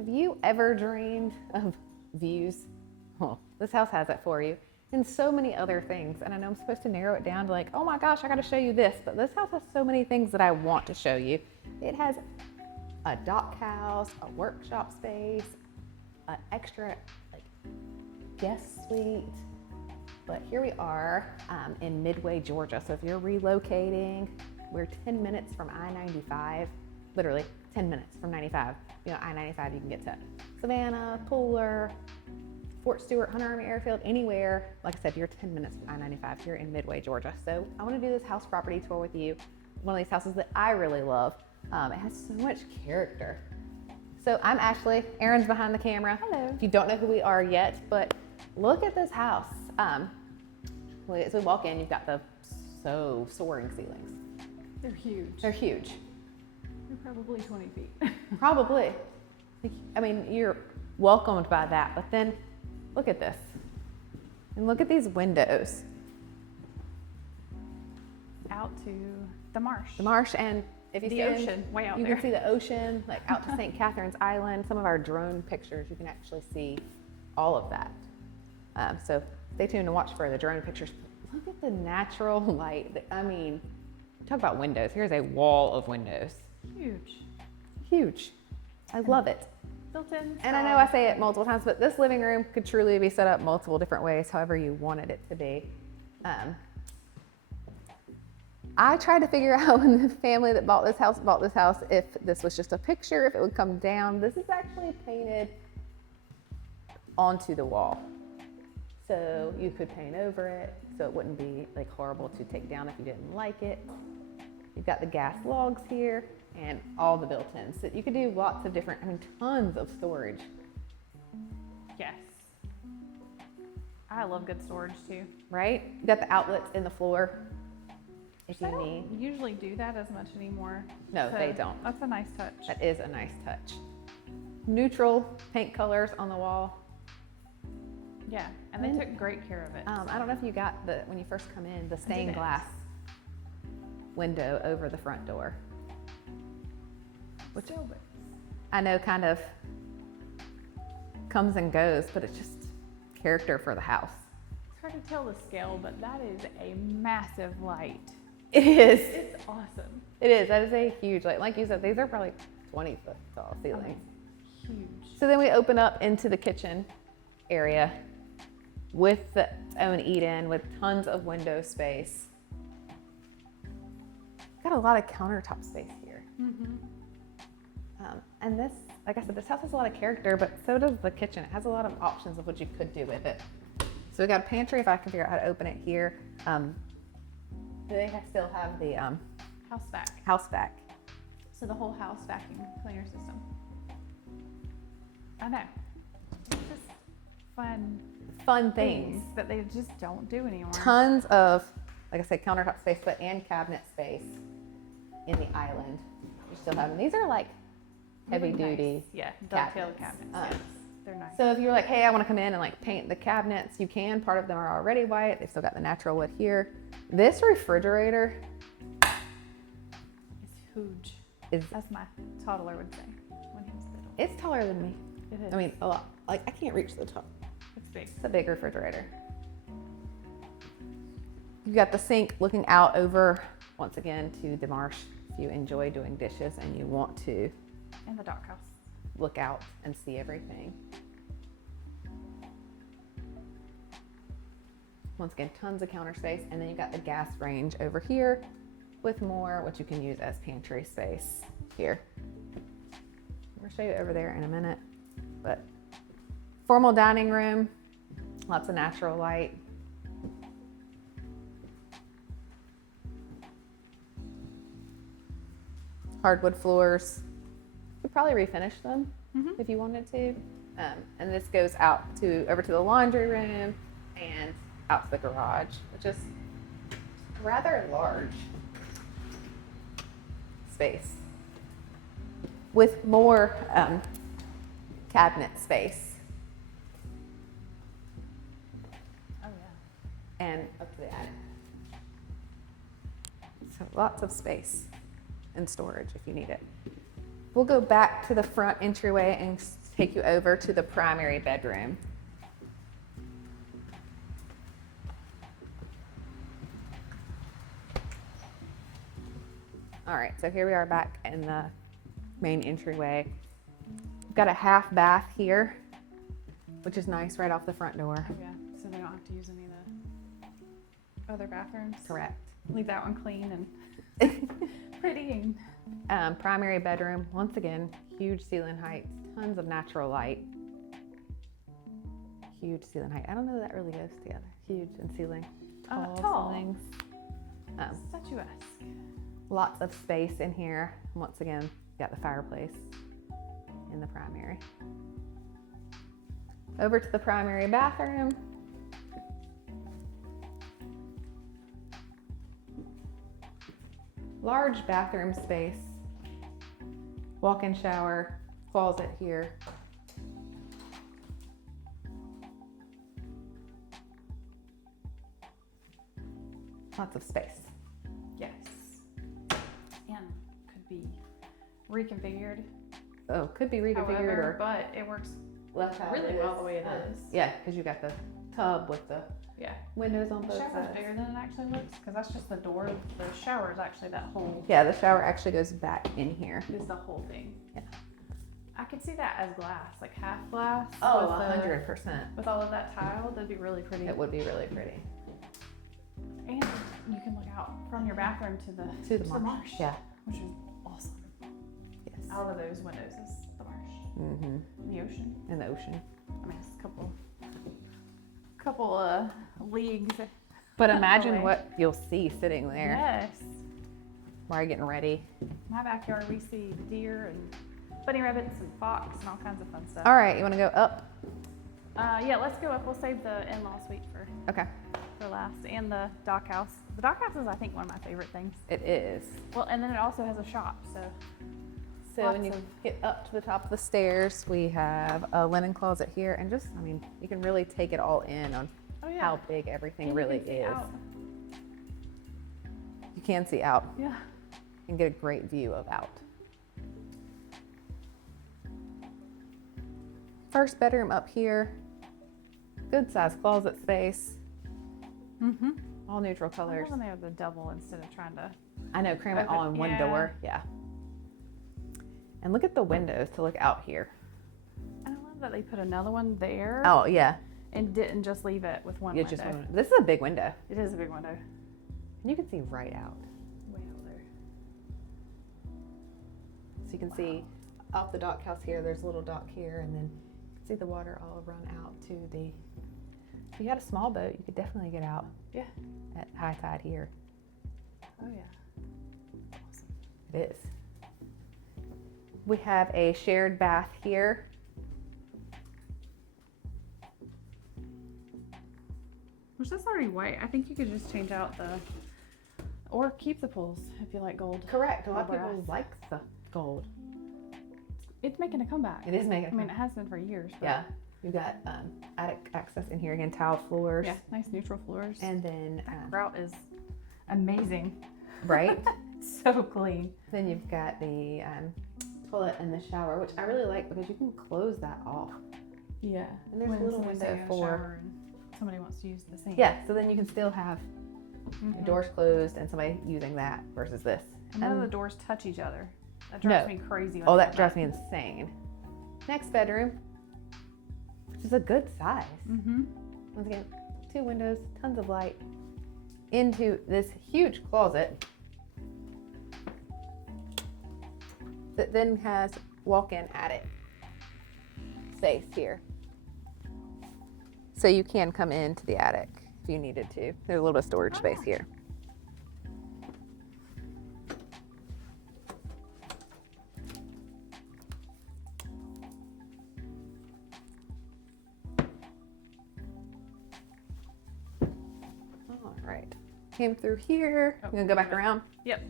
Have you ever dreamed of views? Well, this house has it for you. And so many other things. And I know I'm supposed to narrow it down to like, oh my gosh, I gotta show you this. But this house has so many things that I want to show you. It has a dock house, a workshop space, an extra like guest suite. But here we are in Midway, Georgia. So if you're relocating, we're 10 minutes from I-95, literally 10 minutes from 95. You know, I-95, you can get to Savannah, Pooler, Fort Stewart, Hunter Army Airfield, anywhere. Like I said, you're 10 minutes from I-95 here in Midway, Georgia. So I want to do this house property tour with you. One of these houses that I really love. It has so much character. So I'm Ashley, Erin's behind the camera. Hello. If you don't know who we are yet, but look at this house. As we walk in, you've got the soaring ceilings. They're huge. They're huge. They're probably 20 feet. Probably. I mean, you're welcomed by that, but then look at this. And look at these windows. Out to the marsh. The marsh, and if you The see ocean, way out you there. can see the ocean, like out to St. Catharines Island. Some of our drone pictures, you can actually see all of that. So stay tuned to watch for the drone pictures. Look at the natural light. I mean, talk about windows. Here's a wall of windows. Huge. Huge. I love it. Built-in. And I know I say it multiple times, but this living room could truly be set up multiple different ways, however you wanted it to be. I tried to figure out when the family that bought this house, if this was just a picture, if it would come down. This is actually painted onto the wall. So you could paint over it, so it wouldn't be like horrible to take down if you didn't like it. You've got the gas logs here and all the built-ins. So you could do lots of different, I mean, tons of storage. Yes. I love good storage too. Right? You got the outlets in the floor if I you don't need. usually do that as much anymore. No, so they don't. That's a nice touch. That is a nice touch. Neutral paint colors on the wall. Yeah, and they took great care of it. I don't know if you got when you first come in, the stained didn't. glass window over the front door. Which Still, but I know kind of comes and goes, but it's just character for the house. it's hard to tell the scale, but that is a massive light. It is. It's awesome. It is. That is a huge light. Like you said, these are probably 20-foot tall ceilings. Huge. So then we open up into the kitchen area with its own eat-in with tons of window space. Got a lot of countertop space here. Mm-hmm. And this, like I said, this house has a lot of character, but so does the kitchen. It has a lot of options of what you could do with it. So we got a pantry, if I can figure out how to open it here. Still have the House vac. house vac. So the whole house vacuum cleaner system. I know. It's just Fun things. that they just don't do anymore. Tons of, like I said, countertop space, but and cabinet space in the island. You still have them. These are like heavy Really duty. nice. Yeah, dovetail cabinets. cabinets. Yes, they're nice. So if you're like, hey, I want to come in and like paint the cabinets, you can. Part of them are already white. They've still got the natural wood here. This refrigerator It's huge. is, As my toddler would say when he was little. it's taller than me. It is. I mean, a lot. Like I can't reach the top. It's big. It's a big refrigerator. You've got the sink looking out over, once again, to the marsh. If you enjoy doing dishes and you want to And the dock house. look out and see everything. Once again, tons of counter space. And then you've got the gas range over here with more, what you can use as pantry space here. I'm gonna show you over there in a minute, but formal dining room, lots of natural light. Hardwood floors. You could probably refinish them if you wanted to. And this goes out over to the laundry room and out to the garage, which is rather large space with more cabinet space. Oh yeah. And up to the attic. So lots of space and storage if you need it. We'll go back to the front entryway and take you over to the primary bedroom. All right, so here we are back in the main entryway. We've got a half bath here, which is nice right off the front door. Yeah, so they don't have to use any of the other bathrooms. Correct. Leave that one clean and pretty. And Primary bedroom, once again, huge ceiling heights, tons of natural light. Huge ceiling height. I don't know that really goes together. Huge and ceiling. Tall. ceilings. Statuesque. Lots of space in here. Once again, got the fireplace in the primary. Over to the primary bathroom. Large bathroom space. Walk-in shower, closet here. Lots of space. Yes. And could be reconfigured. Oh, could be reconfigured However, or but it works left how really it well is. the way it is. Yeah, because you got the tub with the Yeah. windows on The both shower's sides. bigger than it actually looks because that's just the door. The shower is actually that whole, Yeah, the shower actually goes back in here. is the whole thing. Yeah. I could see that as glass, like half glass. Oh, with the- 100%. With all of that tile, that'd be really pretty. It would be really pretty. And you can look out from your bathroom to the To the marsh. Yeah. which is awesome. Yes. Out of those windows is the marsh, Mm-hmm. the ocean. In the ocean. I mean, it's a couple leagues. But imagine away. what you'll see sitting there Yes. while you're getting ready. My backyard, we see deer and bunny rabbits and fox and all kinds of fun stuff. All right, you want to go up? Yeah, let's go up. We'll save the in-law suite for Okay. last, and the dock house. The dock house is, I think, one of my favorite things. It is. Well, and then it also has a shop, so So when you Lots of- get up to the top of the stairs, we have a linen closet here, and just, I mean, you can really take it all in on oh yeah, how big everything And you really can see is. out. You can see out Yeah. and get a great view of out. First bedroom up here, good sized closet space, Mm-hmm. all neutral I colors. love when they have the double instead of trying to. I know, cram it all in one Yeah. door. Yeah. And look at the windows to look out here. And I love that they put another one there Oh, yeah. and didn't just leave it with one You window. just this is a big window. It is a big window. And you can see right out. Way out there. So you can see off the dock house here, there's a little dock here, and then you can see the water all run out to the. If you had a small boat, you could definitely get out. Yeah. At high tide here. Oh yeah. It is. We have a shared bath here. Which that's already white. I think you could just change out the, or keep the pools if you like gold. Correct. A lot of Brass. people like the gold. It's making a comeback. It is making. I mean, it has been for years. But Yeah. You got attic access in here again, tile floors. Yeah, nice neutral floors. And then, grout is amazing. right? So clean. Then you've got the toilet and the shower, which I really like because you can close that off. Yeah. And there's a little window for. Somebody wants to use the sink. Yeah, so then you can still have Mhm. the doors closed and somebody using that versus this. And none of And- the doors touch each other. That drives No. me crazy. When Oh, they that do drives me insane. Next bedroom, which is a good size. Mm-hmm. Once again, 2 windows, tons of light, into this huge closet that then has walk-in attic space here. So you can come into the attic if you needed to. There's a little bit of storage space here. All right, came through here. Oh, I'm gonna go back around. Yep.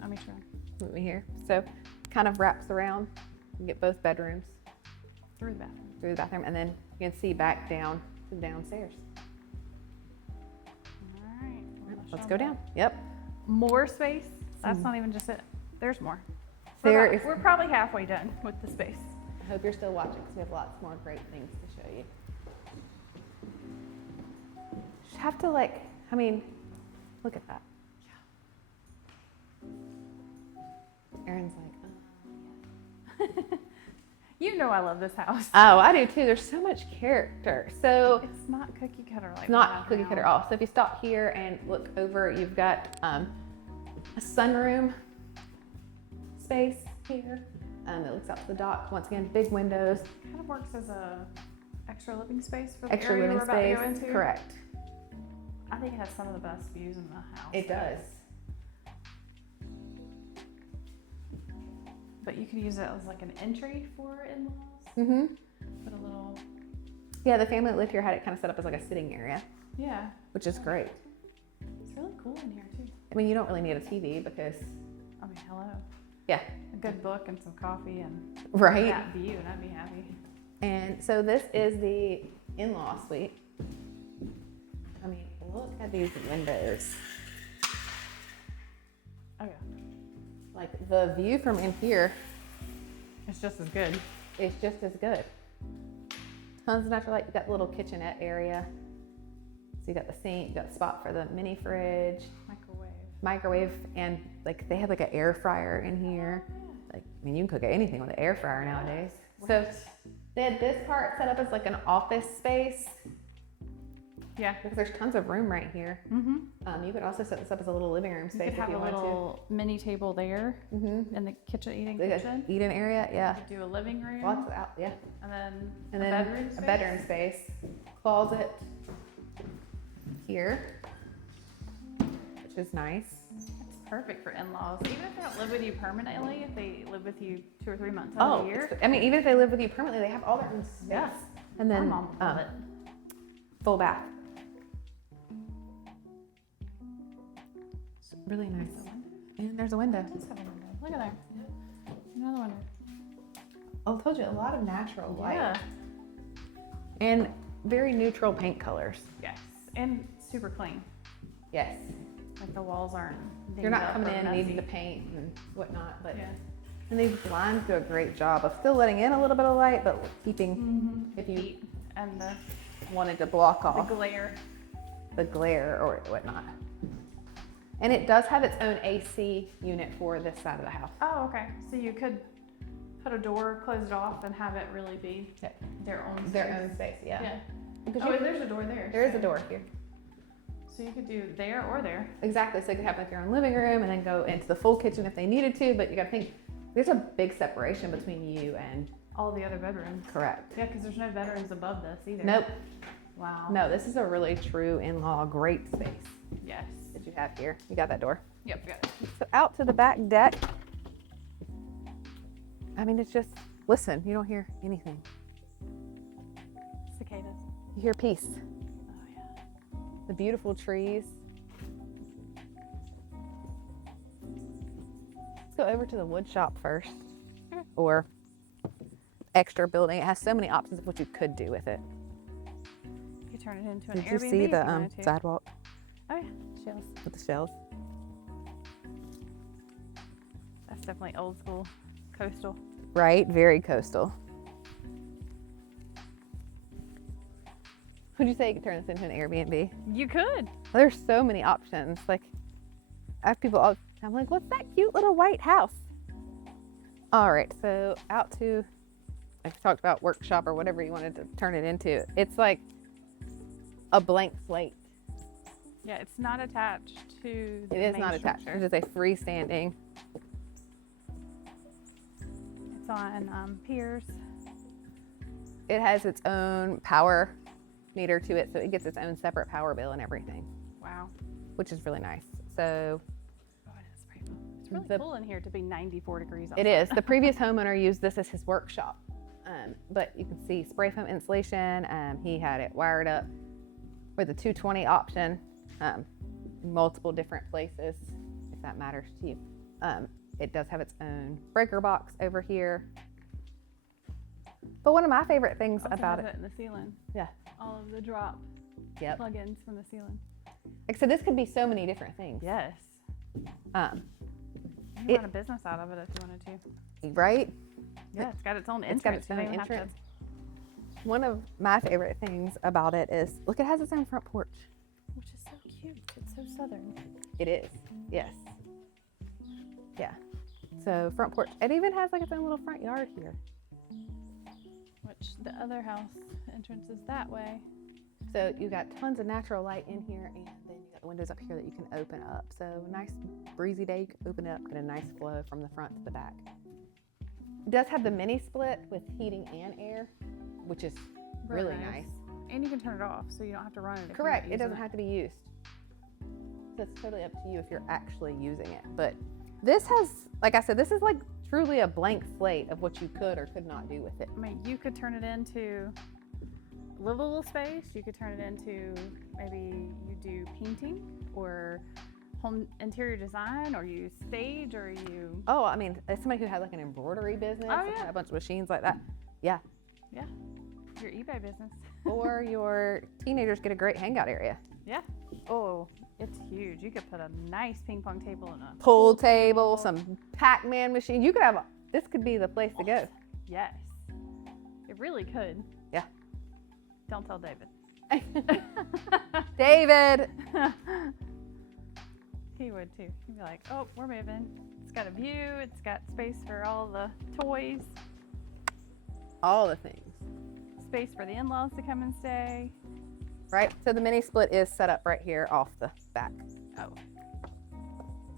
Let me try. Meet me here. So kind of wraps around. You get both bedrooms Through the bathroom. through the bathroom, and then you can see back down to the downstairs. All right. Well, Let's show go them down. Yep. More space. That's not even just it. There's more. There is. We're probably halfway done with the space. I hope you're still watching because we have lots more great things to show you. Just have to like, I mean, look at that. Aaron's like, oh. You know I love this house. Oh, I do too. There's so much character. So It's not cookie cutter like it's not that cookie now. cutter at all. So if you stop here and look over, you've got a sunroom space here. It looks out to the dock. Once again, big windows. Kind of works as a extra living space for the Extra area living we're about to go space. into. Correct. I think it has some of the best views in the house. It does. But you could use it as like an entry for in-laws. Mm-hmm. Put a little, Yeah, the family that lived here had it kind of set up as like a sitting area, yeah. which is great. It's really cool in here too. I mean, you don't really need a TV because, I mean, hello. yeah, A good book and some coffee and right. that view, and I'd be happy. And so this is the in-law suite. I mean, look at these windows. Oh yeah. Like the view from in here It's just as good. is just as good. Tons of natural light. You got the little kitchenette area. So you got the sink, you got the spot for the mini fridge, microwave, and like they have like an air fryer in here. Like, I mean, you can cook anything with an air fryer nowadays. So they had this part set up as like an office space Yeah. because there's tons of room right here. Mm-hmm. You could also set this up as a little living room You space could have if you a wanted little mini table there to. Mm-hmm. in the kitchen, Like kitchen. a eat-in area, yeah. You could do a living room. Lots of out, yeah. And then And a then bedroom space. a bedroom space, closet here, which is nice. It's perfect for in-laws. Even if they don't live with you permanently, if they live with you 2 or 3 months out of the year. I mean, even if they live with you permanently, they have all their own space. Yeah. And then My mom would love it. full bath. It's really nice. And there's a window. It does have a window. Look at there. Another window. Oh, I told you, a lot of natural light. Yeah. And very neutral paint colors. Yes. And super clean. Yes. Like the walls aren't You're dinged not up coming or in messy. needing to paint and whatnot, but Yeah. and these blinds do a great job of still letting in a little bit of light, but keeping, Mm-hmm. if you Heat and the wanted to block off glare. the glare or whatnot. And it does have its own AC unit for this side of the house. Oh, okay. So you could put a door, close it off, and have it really be Yeah. their own space. Their own space, yeah. Yeah. Because Oh, you- there's a door there. there is a door here. So you could do there or there. Exactly, so you could have like your own living room and then go into the full kitchen if they needed to, but you gotta think, there's a big separation between you and, All the other bedrooms. correct. Yeah, because there's no bedrooms above this either. Nope, Wow. no, this is a really true in-law great space Yes. that you have here. You got that door. Yep, got it. So out to the back deck. I mean, it's just, listen, you don't hear anything. Cicadas. You hear peace. Oh, yeah. The beautiful trees. Let's go over to the wood shop first. Okay. Or extra building. It has so many options of what you could do with it. You could turn it into an Did you Airbnb see if the you wanted to. sidewalk Oh, yeah. Shells. with the shells? That's definitely old school, coastal. Right, very coastal. Would you say you could turn this into an Airbnb? You could. There's so many options. Like, I have people all, I'm like, what's that cute little white house? All right, so out to, I talked about workshop or whatever you wanted to turn it into. It's like a blank slate. Yeah, it's not attached to the It is main not attached. structure. It's just a freestanding. It's on piers. It has its own power meter to it, so it gets its own separate power bill and everything, Wow. which is really nice. So Oh, it is very cool. It's really The- cool in here to be 94 degrees outside. it is. The previous homeowner used this as his workshop, but you can see spray foam insulation. He had it wired up with a 220 option, in multiple different places, if that matters to you. It does have its own breaker box over here. But one of my favorite things Also about has it, in the ceiling. yeah, All of the drop yep. plugins from the ceiling. Like, so this could be so many different things. Yes. Um, You could It- run a business out of it if you wanted to. right? Yeah, it's got its own It's got entrance. its You don't own even have to- entrance. One of my favorite things about it is, look, it has its own front porch. which is so cute. It's so southern. It is, yes. Yeah. So front porch. It even has like its own little front yard here. Which the other house entrance is that way. So you got tons of natural light in here, and then you got the windows up here that you can open up. So nice breezy day, you can open it up, get a nice flow from the front to the back. It does have the mini split with heating and air, which is really nice. And you can turn it off, so you don't have to run it. if you're Correct. not It doesn't using have to be used. So it's totally up to you if you're actually using it. But this has, like I said, this is like truly a blank slate of what you could or could not do with it. I mean, you could turn it into livable space. You could turn it into maybe you do painting or home interior design, or you stage, or you. Oh, I mean, as somebody who had like an embroidery business, Oh, and yeah. had a bunch of machines like that. Yeah. Yeah. Your eBay business. Or your teenagers get a great hangout area. Yeah. Oh, it's huge. You could put a nice ping pong table in a Pool table, some Pac-Man machine. You could have, this could be the place to go. Yes. It really could. Yeah. Don't tell David. David. He would too. He'd be like, oh, we're moving. It's got a view. It's got space for all the toys. All the things. Space for the in-laws to come and stay. Right? So the mini split is set up right here off the back. Oh.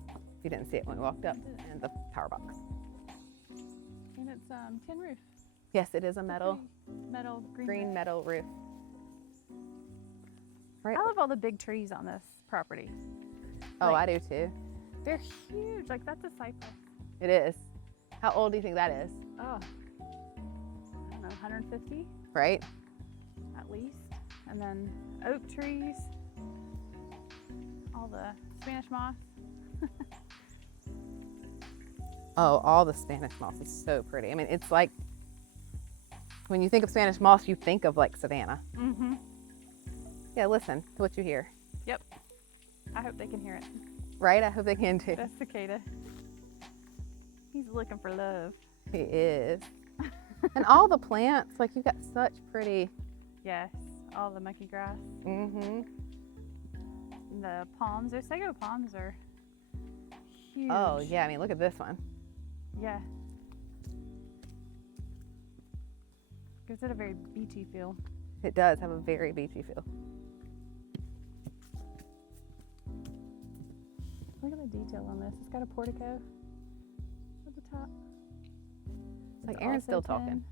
If you didn't see it when we walked up, and the power box. And it's tin roof. Yes, it is a metal, Metal green. green roof. metal roof. Right? I love all the big trees on this property. Oh, like- I do too. They're huge. Like that's a cypress. It is. How old do you think that is? Oh. I don't know, 150 Right? at least. And then oak trees. All the Spanish moss. Oh, all the Spanish moss is so pretty. I mean, it's like, when you think of Spanish moss, you think of like Savannah. Mm-hmm. Yeah, listen to what you hear. Yep. I hope they can hear it. Right? I hope they can too. That's cicada. He's looking for love. He is. And all the plants, like you've got such pretty, Yes. All the monkey grass. mm-hmm. The palms. Those sago palms are huge. Oh yeah, I mean, look at this one. Yeah. Gives it a very beachy feel. It does have a very beachy feel. Look at the detail on this. It's got a portico at the top. It's like It's Aaron's still also talking. tin.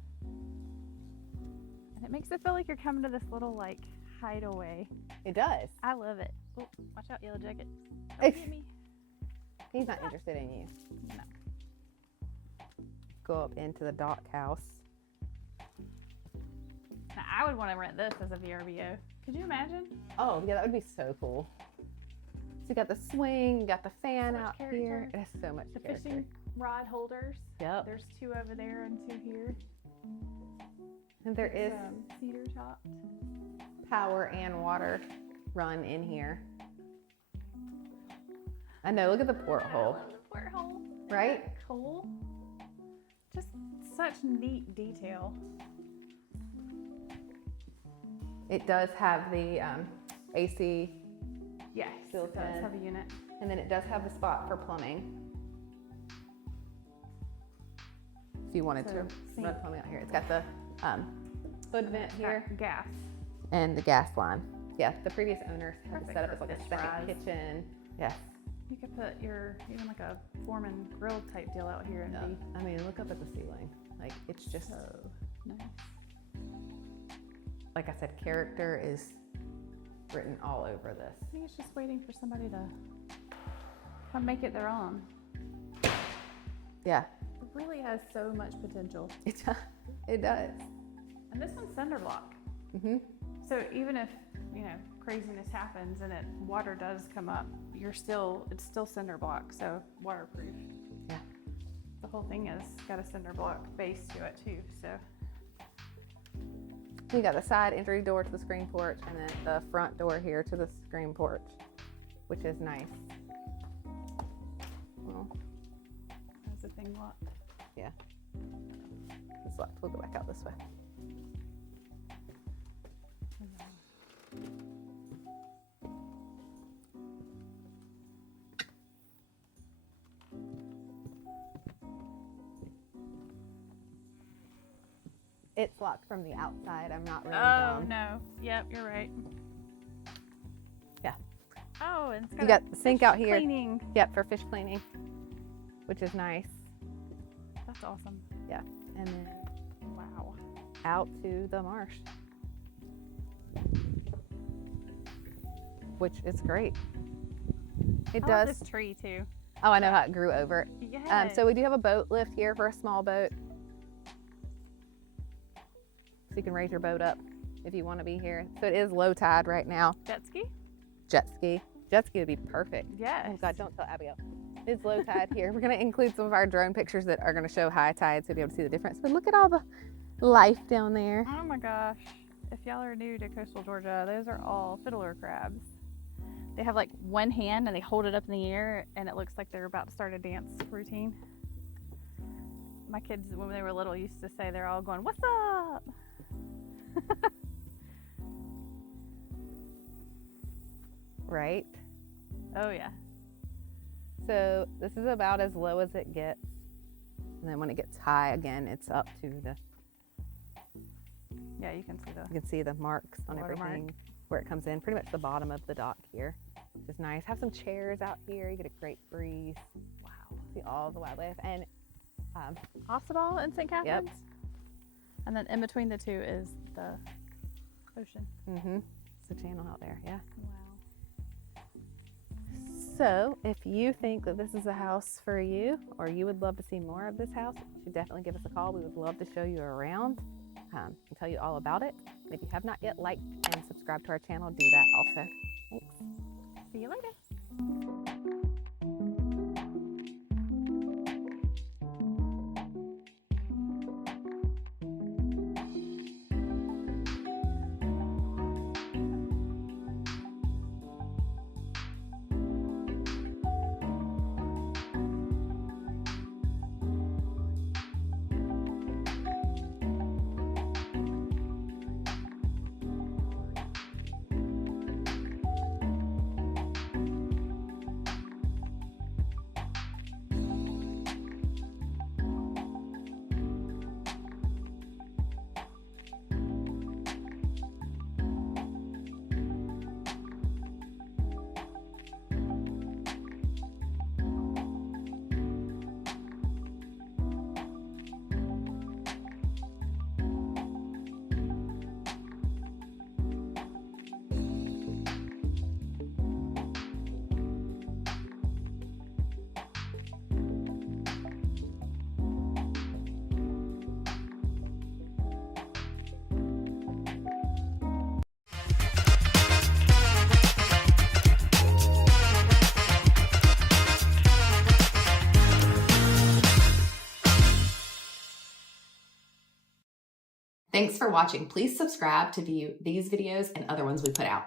And it makes it feel like you're coming to this little like hideaway. It does. I love it. Oh, watch out, yellow jacket. If- Don't get me. He's not interested in you. No. Go up into the dock house. Now, I would want to rent this as a VRBO. Could you imagine? Oh yeah, that would be so cool. So you got the swing, you got the fan So much out character. here. It has so much The character. fishing rod holders. Yep. There's 2 over there and 2 here. And there is Cedar top. power and water run in here. I know, look at the porthole, The porthole. right? Cool. Just such neat detail. It does have the AC, Yes, Built it does in. have a unit. and then it does have the spot for plumbing. If you wanted to So, see. run plumbing out here. It's got the hood vent It's here got gas. and the gas line. Yeah, the previous owners had it Perfect set up as for like a fish second fries. kitchen. Yes. You could put your, even like a Foreman grill type deal out here and Yeah. be I mean, look up at the ceiling. Like, it's just, so nice. like I said, character is written all over this. I think it's just waiting for somebody to come make it their own. Yeah, It really has so much potential. it does. And this one's cinder block. Mm-hmm. So even if, craziness happens and water does come up, it's still cinder block, so waterproof. Yeah. The whole thing has got a cinder block base to it too, so. You got the side entry door to the screen porch and then the front door here to the screen porch, which is nice. Well, Has the thing locked. yeah. it's locked. We'll go back out this way. It's locked from the outside. I'm not really Oh, down. no. Yep, you're right. Yeah. Oh, and it's got You got a the sink fish out here. Cleaning. Yep, for fish cleaning, which is nice. That's awesome. Yeah. And then Wow. out to the marsh, which is great. It I does. love this tree too. Oh, I know how it grew over. Yeah. So we do have a boat lift here for a small boat. So you can raise your boat up if you want to be here. So it is low tide right now. Jet ski? Jet ski. Jet ski would be perfect. Yes. Oh God, don't tell Abigail. It's low tide here. We're going to include some of our drone pictures that are going to show high tide so you'll be able to see the difference. But look at all the life down there. Oh my gosh. If y'all are new to coastal Georgia, those are all fiddler crabs. They have like one hand and they hold it up in the air and it looks like they're about to start a dance routine. My kids, when they were little, used to say they're all going, "What's up?" Right? Oh yeah. So this is about as low as it gets. And then when it gets high again, it's up to the, Yeah, you can see the you can see the marks on Watermark. everything where it comes in, pretty much the bottom of the dock here, which is nice. Have some chairs out here. You get a great breeze. Wow. See all the wildlife. And Ossiball and St. Catharines. And then in between the two is the ocean. it's the channel out there. Yeah. Wow. So if you think that this is a house for you, or you would love to see more of this house, you should definitely give us a call. We would love to show you around and tell you all about it. And if you have not yet liked and subscribed to our channel, do that also. Thanks. See you later. Thanks for watching. Please subscribe to view these videos and other ones we put out.